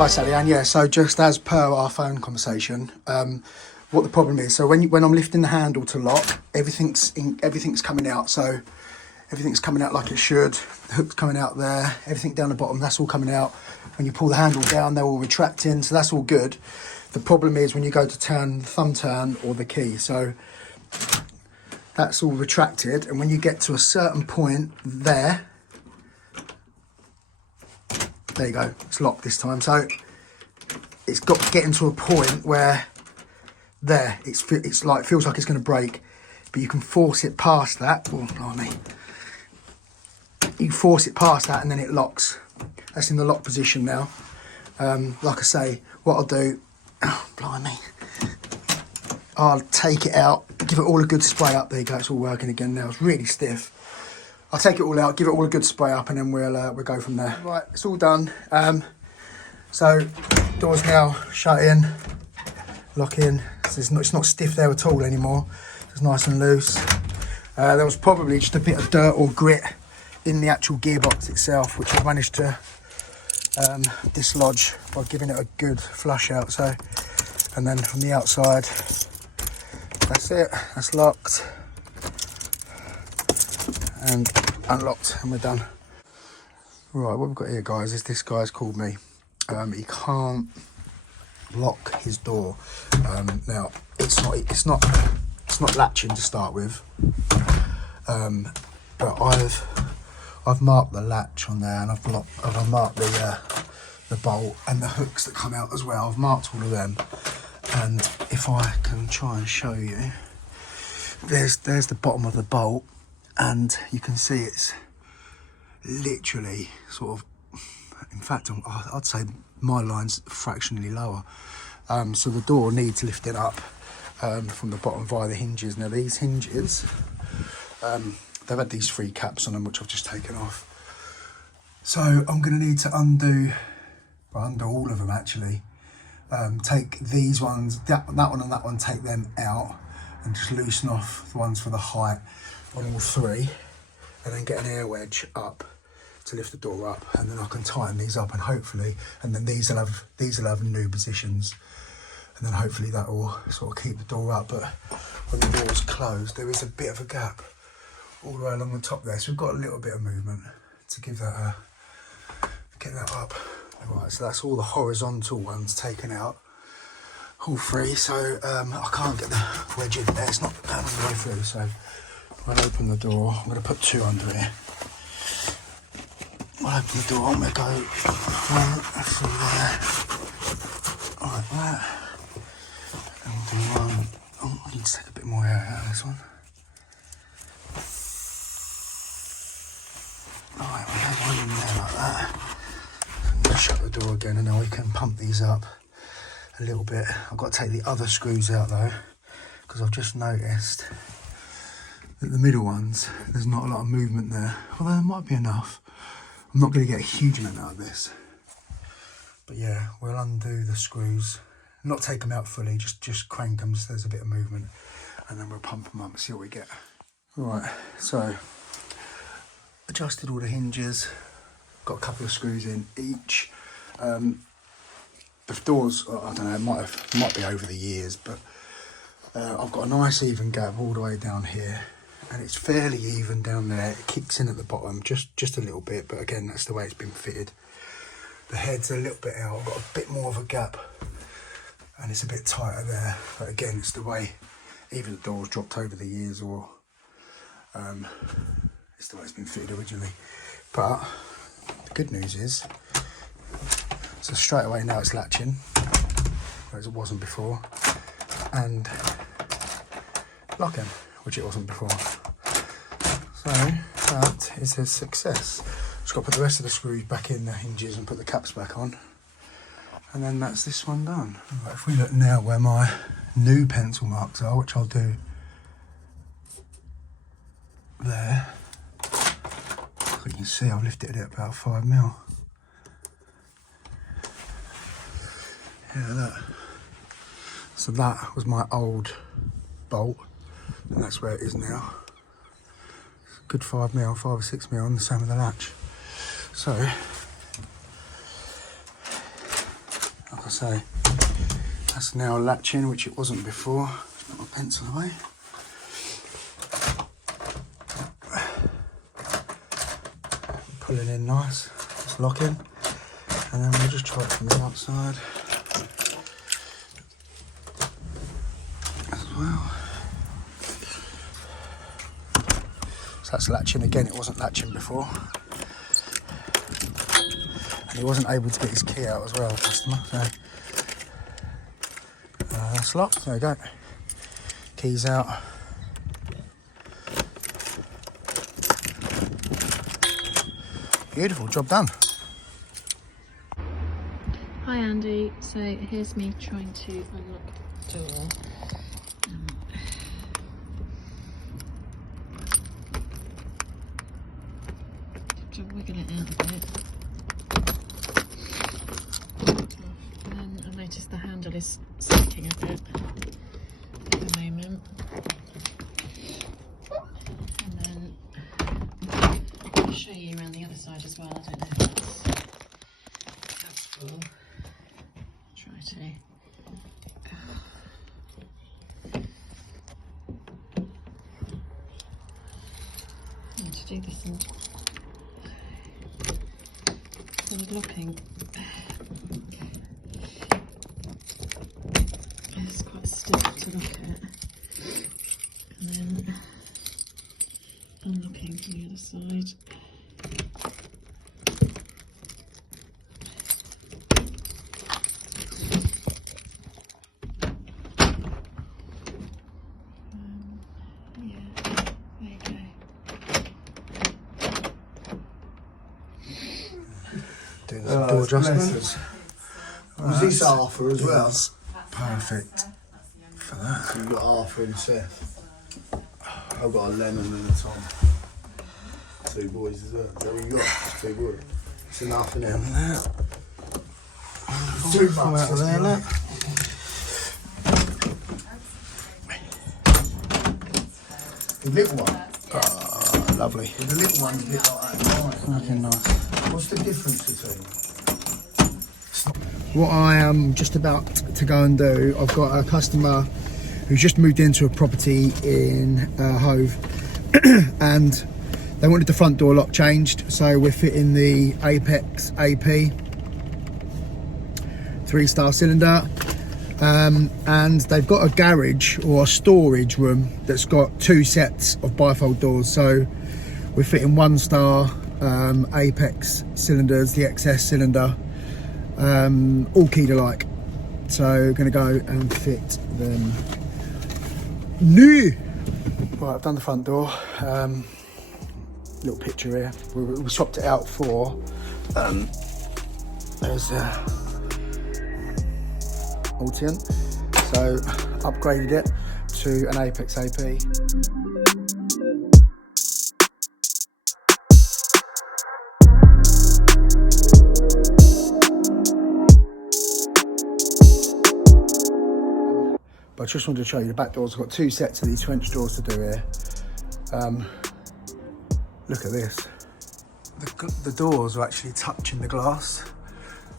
Hi Sally Ann, yeah, so just as per our phone conversation, what the problem is, so when I'm lifting the handle to lock, everything's coming out, so everything's coming out like it should, the hook's coming out there, everything down the bottom, that's all coming out. When you pull the handle down, they're all retracting, so that's all good. The problem is when you go to turn the thumb turn or the key, so that's all retracted, and when you get to a certain point there you go, it's locked this time. So it's got to get into a point where there, it's like, feels like it's going to break, but you can force it past that. Oh, blimey. You force it past that and then it locks. That's in the lock position now. Like I say, what I'll do, oh, blimey. I'll take it out, give it all a good spray up. There you go, it's all working again now. It's really stiff. I'll take it all out, give it all a good spray up, and then we'll go from there. Right, it's all done. So door's now shut in, lock in. So it's not stiff there at all anymore. It's nice and loose. There was probably just a bit of dirt or grit in the actual gearbox itself, which I managed to dislodge by giving it a good flush out. So, and then from the outside, that's it. That's locked. And unlocked, and we're done. Right, what we've got here, guys, is this guy's called me. He can't lock his door. Now it's not latching to start with, but I've marked the latch on there, and I've marked the bolt and the hooks that come out as well. I've marked all of them, and if I can try and show you, there's the bottom of the bolt. And you can see it's literally sort of, in fact, I'd say my line's fractionally lower. So the door needs lifting up from the bottom via the hinges. Now these hinges, they've had these 3 caps on them, which I've just taken off. So I'm going to need to undo all of them actually. Take these ones, that one and that one, take them out and just loosen off the ones for the height on all 3, and then get an air wedge up to lift the door up, and then I can tighten these up, and hopefully, and then these will have new positions, and then hopefully that will sort of keep the door up. But when the door's closed, there is a bit of a gap all the way along the top there, so we've got a little bit of movement to give that get that up. Right, so that's all the horizontal ones taken out, all 3. So I can't get the wedge in there, it's not going all the way through. So I'll open the door. I'm going to put 2 under here. I'll open the door. I'm going to go 1 through there, like that. And we'll do 1. Oh, I need to take a bit more air out of this one. Alright, we have 1 in there like that. I'm going to shut the door again, and now we can pump these up a little bit. I've got to take the other screws out though, because I've just noticed that the middle ones, there's not a lot of movement there. Although there might be enough. I'm not going to get a huge amount out of this. But yeah, we'll undo the screws. Not take them out fully, just crank them so there's a bit of movement. And then we'll pump them up and see what we get. Right, so adjusted all the hinges. Got a couple of screws in each. The doors, I don't know, it might be over the years, but I've got a nice even gap all the way down here. And it's fairly even down there. It kicks in at the bottom just a little bit, but again, that's the way it's been fitted. The head's a little bit out. I've got a bit more of a gap, and it's a bit tighter there. But again, it's the way even the door's dropped over the years, or it's the way it's been fitted originally. But the good news is, so straight away now it's latching, whereas it wasn't before, and locking, which it wasn't before. So that is a success. Just got to put the rest of the screws back in the hinges and put the caps back on, and then that's this one done. Right, if we look now where my new pencil marks are, which I'll do there, you can see I've lifted it about 5mm. Yeah, look. So that was my old bolt, and that's where it is now. Good 5mm, 5 or 6mm, and the same with the latch. So say, that's now latching, which it wasn't before. Put my pencil away. Pulling in nice, it's locking, and then we'll just try it from the outside as well. So that's latching again, it wasn't latching before. And he wasn't able to get his key out as well, the customer, so that's locked, there we go. Keys out. Beautiful, job done. Hi Andy, so here's me trying to unlock the door. To wiggle it out a bit. And I noticed the handle is sticking a bit at the moment. And then I'll show you around the other side as well. I don't know if that's full. Try to. And to do this and locking. It's quite stiff to look at. And then unlocking from the other side. Do the door adjustments. Was this Arthur as well? Perfect for that. So you've got Arthur and Seth. I've got a Lennon and a Tom. 2 boys as well. Is that what you got? 2 boys. It's enough in there. That. Too Come much out of there, look. The little one. Oh, lovely. The little one's a bit like that. Looking nice. What's the difference between them? What I am just about to go and do, I've got a customer who's just moved into a property in Hove and they wanted the front door lock changed, so we're fitting the Apex AP 3-star cylinder, and they've got a garage or a storage room that's got 2 sets of bifold doors, so we're fitting 1-star Apex cylinders, the XS cylinder, all keyed alike. So going to go and fit them new. Right, I've done the front door. Little picture here. We swapped it out for there's Altian. So upgraded it to an Apex AP. But I just wanted to show you the back doors. I've got 2 sets of these French doors to do here. Look at this. The doors are actually touching the glass.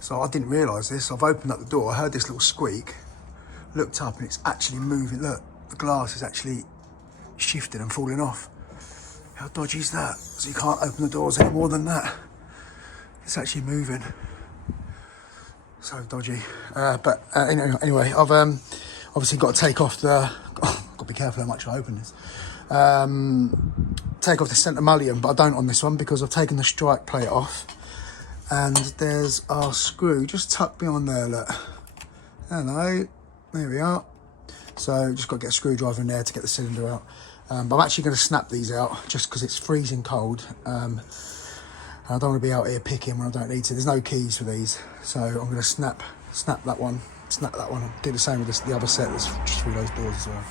So I didn't realise this. I've opened up the door, I heard this little squeak, looked up and it's actually moving. Look, the glass is actually shifting and falling off. How dodgy is that? So you can't open the doors any more than that. It's actually moving. So dodgy. But anyway, I've obviously got to take off the, got to be careful how much I open this. Take off the centre mullion, but I don't on this one because I've taken the strike plate off. And there's our screw just tucked behind there, look. Hello, there we are. So just got to get a screwdriver in there to get the cylinder out. But I'm actually going to snap these out just because it's freezing cold. I don't want to be out here picking when I don't need to. There's no keys for these. So I'm going to snap that one, snap that one. Do the same with the other set that's just through those doors as well.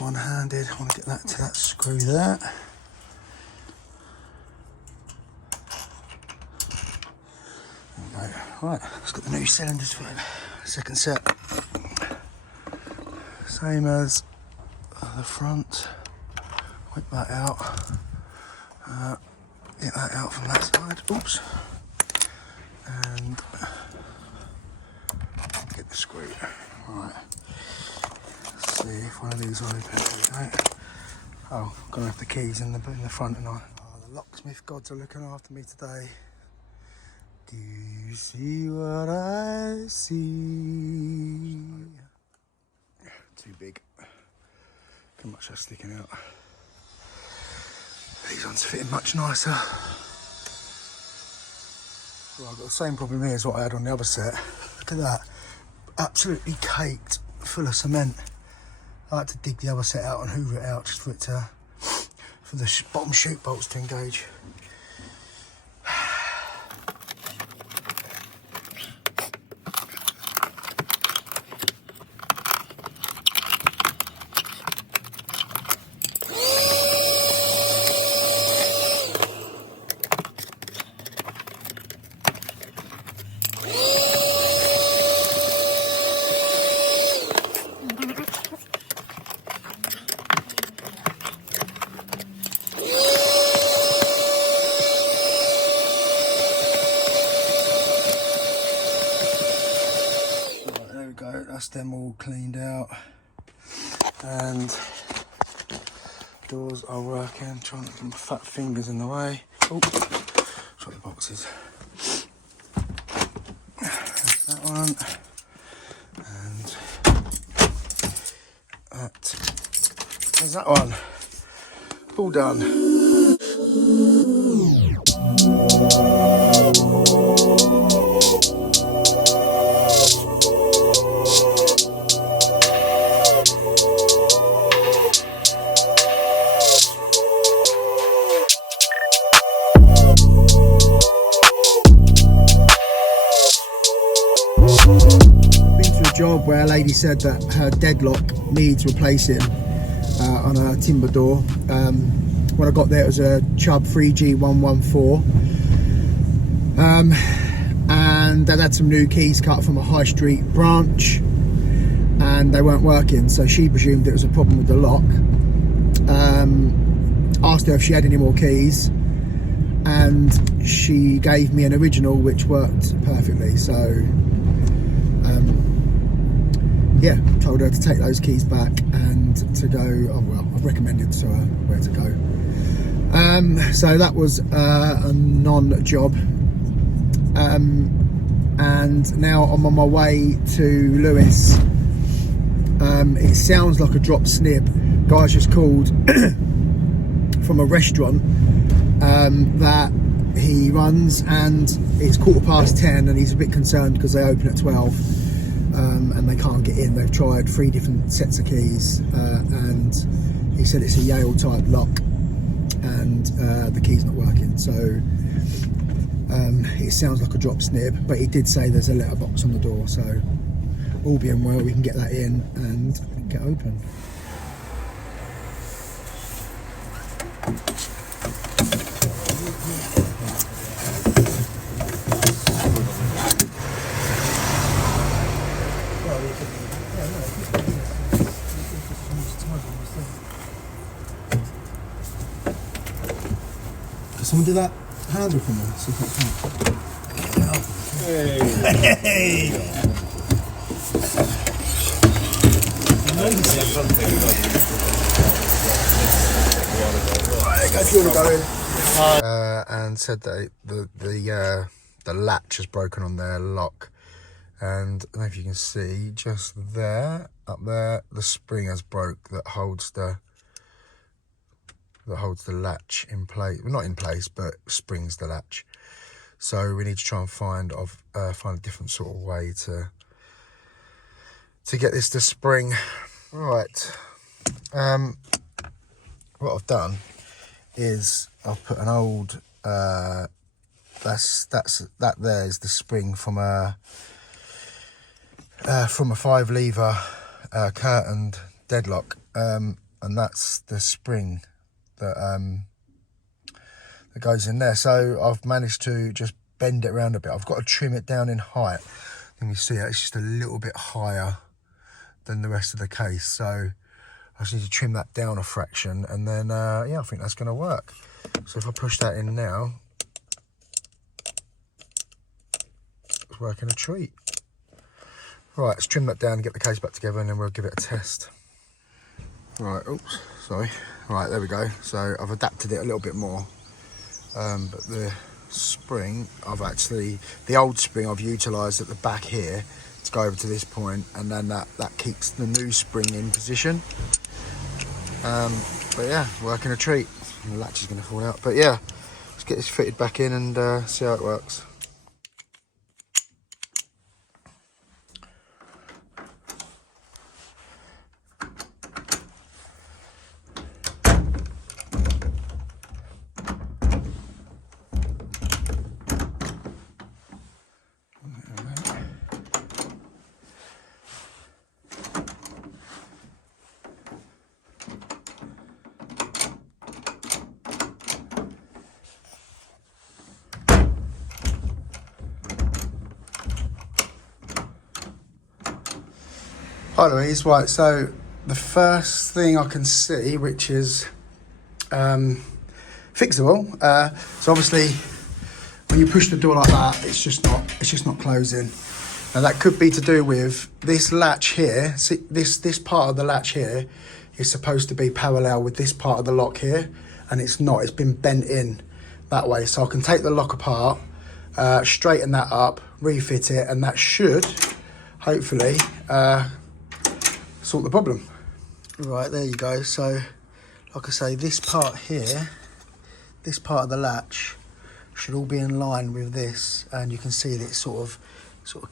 One-handed, I want to get that to that screw there. Right, let's get the new cylinders fitted. Second set. Same as the front. Whip that out. Get that out from that side. Oops. And get the screw. Right. Let's see if one of these will open. There we go. Oh, I'm gonna have the keys in the front, and the locksmith gods are looking after me today. Do you see what I see? Too big. Too much that's sticking out. These ones are fitting much nicer. Well, I've got the same problem here as what I had on the other set. Look at that. Absolutely caked, full of cement. I had to dig the other set out and hoover it out just for it to, for the bottom chute bolts to engage. That's them all cleaned out, and doors are working. Trying to get my fat fingers in the way. Oh, drop the boxes. That's that one, and there's that one. All done. Job where a lady said that her deadlock needs replacing on a timber door. When I got there, it was a Chubb 3G114, and they'd had some new keys cut from a high street branch and they weren't working, so she presumed it was a problem with the lock. Asked her if she had any more keys, and she gave me an original which worked perfectly. So yeah, told her to take those keys back and to go, oh well, I've recommended to her where to go. So that was a non-job. And now I'm on my way to Lewis. It sounds like a drop snib. Guy's just called from a restaurant that he runs, and it's 10:15 and he's a bit concerned because they open at 12. And they can't get in. They've tried 3 different sets of keys, and he said it's a Yale type lock, and the key's not working. So it sounds like a drop snib, but he did say there's a letterbox on the door, so all being well, we can get that in and get open. Someone do that handle for me. See if I can. Hey! Right, if you want to go in. And said that the latch has broken on their lock, and I don't know if you can see just there, up there, the spring has broke that holds the latch in place. Well, not in place, but springs the latch. So we need to try and find a different sort of way to get this to spring. Right. What I've done is I've put an old that there is the spring from a 5-lever curtained deadlock, and that's the spring that goes in there. So I've managed to just bend it around a bit. I've got to trim it down in height. And you see it, it's just a little bit higher than the rest of the case. So I just need to trim that down a fraction, and then, yeah, I think that's going to work. So if I push that in now, it's working a treat. Right, let's trim that down and get the case back together, and then we'll give it a test. Right, oops, sorry. Right, there we go. So I've adapted it a little bit more. But the spring, the old spring I've utilised at the back here to go over to this point, and then that keeps the new spring in position. But yeah, working a treat. And the latch is going to fall out. But yeah, let's get this fitted back in and see how it works. Hi Louise, right, so the first thing I can see, which is fixable, so obviously when you push the door like that, it's just not closing. Now that could be to do with this latch here. See, this part of the latch here is supposed to be parallel with this part of the lock here, and it's not, it's been bent in that way. So I can take the lock apart, straighten that up, refit it, and that should hopefully sort the problem. Right, there you go. So like I say, this part here, this part of the latch should all be in line with this, and you can see that it's sort of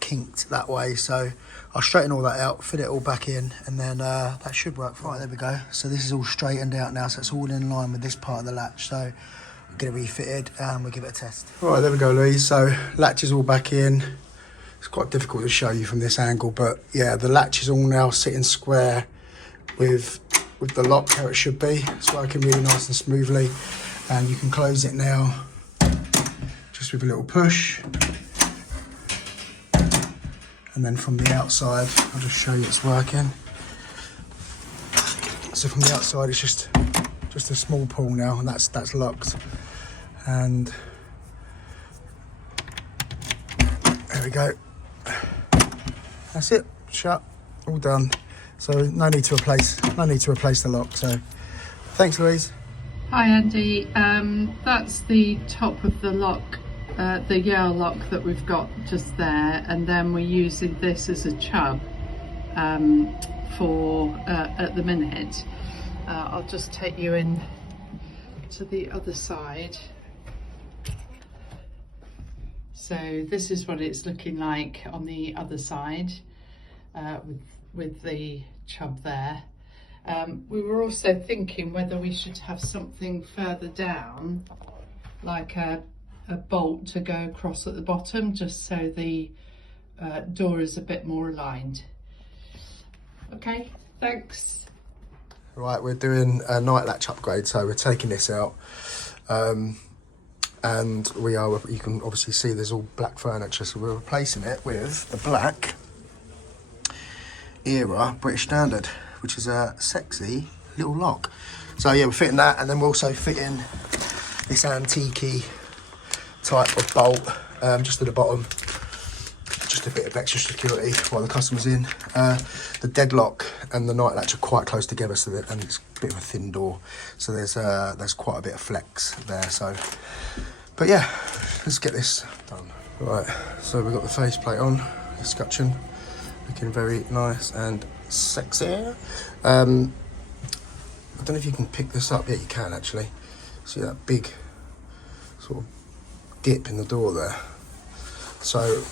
kinked that way. So I'll straighten all that out, fit it all back in, and then that should work fine. Right, there we go. So this is all straightened out now, so it's all in line with this part of the latch. So I'll get it refitted and we'll give it a test. Right, there we go, Louise. So latch is all back in. It's quite difficult to show you from this angle, but yeah, the latch is all now sitting square with the lock how it should be. It's working really nice and smoothly, and you can close it now just with a little push. And then from the outside, I'll just show you it's working. So from the outside, it's just a small pull now, and that's locked. And there we go. That's it, shut, all done. So no need to replace the lock. So thanks, Louise. Hi Andy, that's the top of the lock, the Yale lock that we've got just there, and then we're using this as a chub for at the minute. I'll just take you in to the other side. So this is what it's looking like on the other side with the chub there. We were also thinking whether we should have something further down, like a bolt to go across at the bottom, just so the door is a bit more aligned. Okay, thanks. Right, we're doing a night latch upgrade, so we're taking this out. And you can obviously see there's all black furniture, so we're replacing it with the black era British Standard, which is a sexy little lock. So yeah, we're fitting that, and then we're also fitting this antique type of bolt just at the bottom, just a bit of extra security while the customer's in. The deadlock and the night latch are quite close together, and it's a bit of a thin door, so there's quite a bit of flex there. So, but yeah, let's get this done. Right, so we've got the faceplate on, the scutcheon, looking very nice and sexy. I don't know if you can pick this up. Yeah, you can actually. See that big sort of dip in the door there. So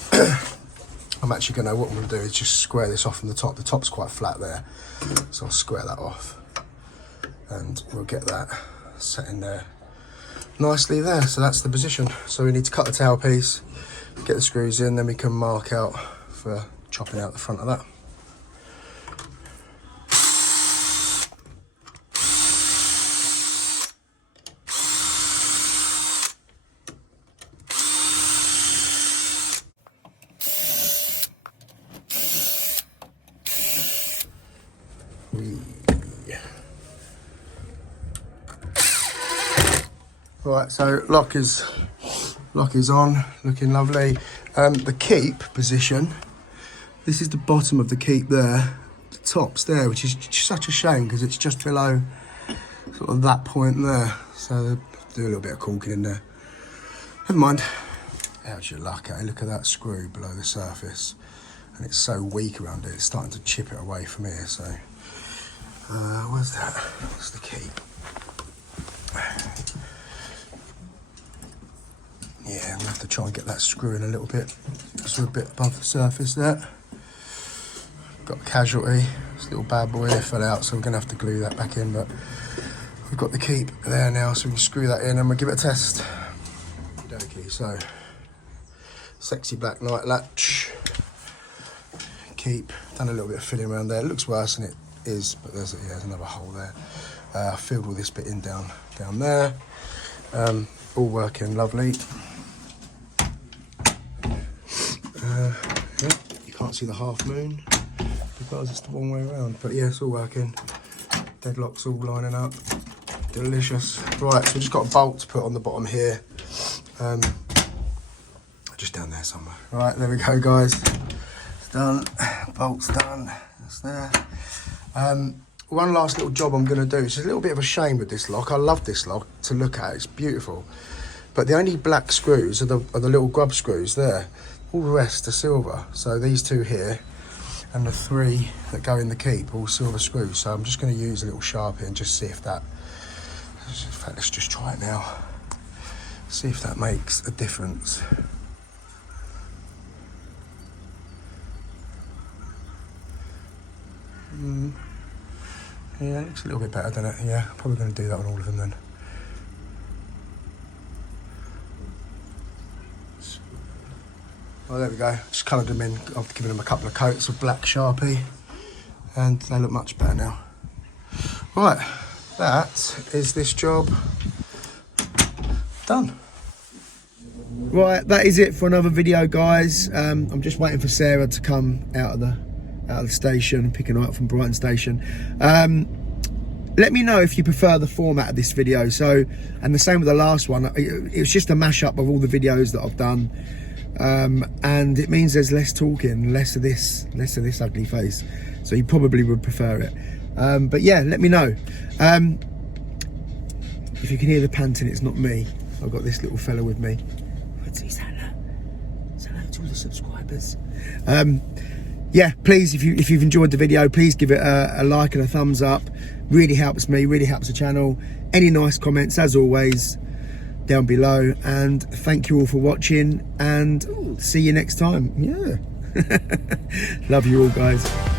I'm actually what I'm going to do is just square this off from the top. The top's quite flat there, so I'll square that off, and we'll get that set in there nicely there. So that's the position. So we need to cut the tail piece, get the screws in, then we can mark out for chopping out the front of that. Right, so lock is on, looking lovely. The keep position, this is the bottom of the keep there, the top's there, which is such a shame because it's just below sort of that point there. So do a little bit of caulking in there. Never mind. How's your luck, eh? Look at that screw below the surface. And it's so weak around it, it's starting to chip it away from here, so. Where's that? What's the keep? Yeah, I'm gonna have to try and get that screw in a little bit. Just a bit above the surface there. Got a casualty. This little bad boy here fell out, so we're gonna have to glue that back in, but we've got the keep there now, so we can screw that in and we'll give it a test. Okay, so sexy black night latch. Keep, done a little bit of filling around there. It looks worse than it is, but there's another hole there. I filled all this bit in down there. All working lovely. Yeah, you can't see the half moon because it's the wrong way around, but yeah, it's all working. Deadlock's all lining up. Delicious. Right, so we've just got a bolt to put on the bottom here. Just down there somewhere. Right, there we go, guys. It's done. Bolt's done. That's there. One last little job I'm going to do. It's a little bit of a shame with this lock. I love this lock to look at. It's beautiful. But the only black screws are the little grub screws there. All the rest are silver. So these two here and the three that go in the keep, all silver screws. So I'm just going to use a little Sharpie and just see if that... In fact, let's just try it now. See if that makes a difference. Yeah, it looks a little bit better, doesn't it? Yeah, I'm probably going to do that on all of them then. Oh, there we go. Just coloured them in. I've given them a couple of coats of black Sharpie and they look much better now. Right, that is this job done. Right, that is it for another video, guys. I'm just waiting for Sarah to come out of the station, picking her up from Brighton station. Let me know if you prefer the format of this video. So, and the same with the last one. It was just a mashup of all the videos that I've done, and it means there's less talking, less of this ugly face. So you probably would prefer it. But yeah, let me know. If you can hear the panting, it's not me. I've got this little fella with me. Say hello to all the subscribers. Yeah, please, if you've enjoyed the video, please give it a like and a thumbs up. Really helps me, really helps the channel. Any nice comments, as always, down below. And thank you all for watching, and see you next time. Yeah. Love you all, guys.